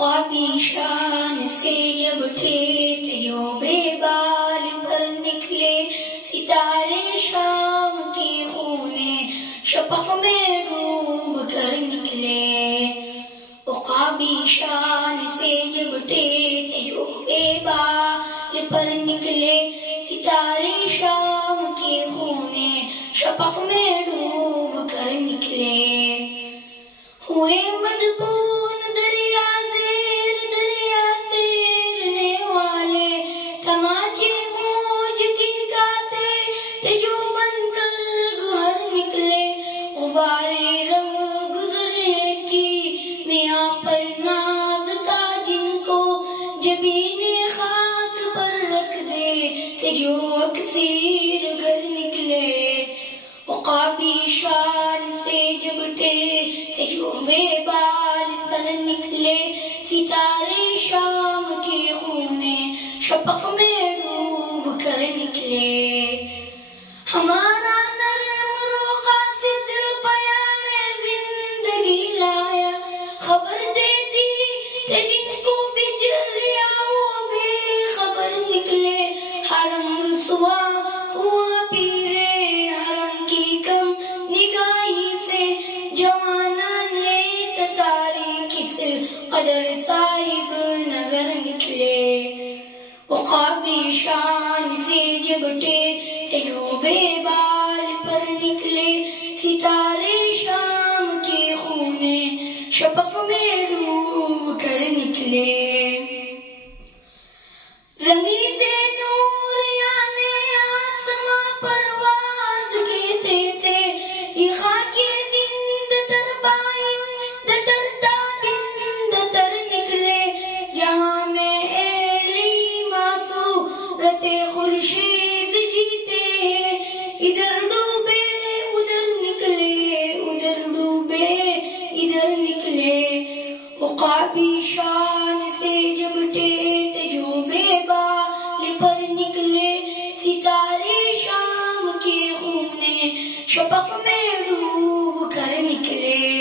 عقابی شان سے جب ٹھیت جو بے بال پر نکلے، ستارے شام کے خونے شفق میں ڈوب کر نکلے۔ عقابی شان سے جب ٹھیت جو بے بال پر نکلے، ستارے شام کے خونے شفق میں ڈوب کر نکلے۔ ہوئے مدفون دریا زیر دریا تیرنے والے، تماچے موج کی گاتے تھے جو بن کر گہر نکلے۔ غبارے رہ گزرے کی میاں پر ناز تھا جن کو، جبین خاک پر رکھ دے تھے جو اکثیر گھر نکلے۔ عقابی شان سے جب ٹھیت جو بے بال پر نکلے، ستارے شام کے خونے شفق میں ڈوب کر نکلے۔ ہمارا نرم رو قاصد پیام زندگی لایا، خبر دیتی تھے جن کو بجلیا وہ بے خبر نکلے۔ حرم رسوا ہوا پیرے حرم کی کم نگاہی سے، جوانان تتاری کس قدر صاحب نظر نکلے۔ عقابی شان سے جب ٹھیت جو بے بال پر نکلے، ستارے شام کے خونے شفق میں ڈوب کر نکلے۔ زمین سے نور یعنی آسماں پرواز کہتے تھے، یہ خاک زند تر بائند تر تابند تر نکلے۔ جہاں میں ایلی معصورت خورشید جیتے ہیں، ادھر ڈوبے ادھر نکلے ادھر ڈوبے ادھر نکلے۔ عقابی شان سے جب ٹھیت جو بے بال پر نکلے، ستارے شام کے خونے شفق میں ڈوب کر نکلے۔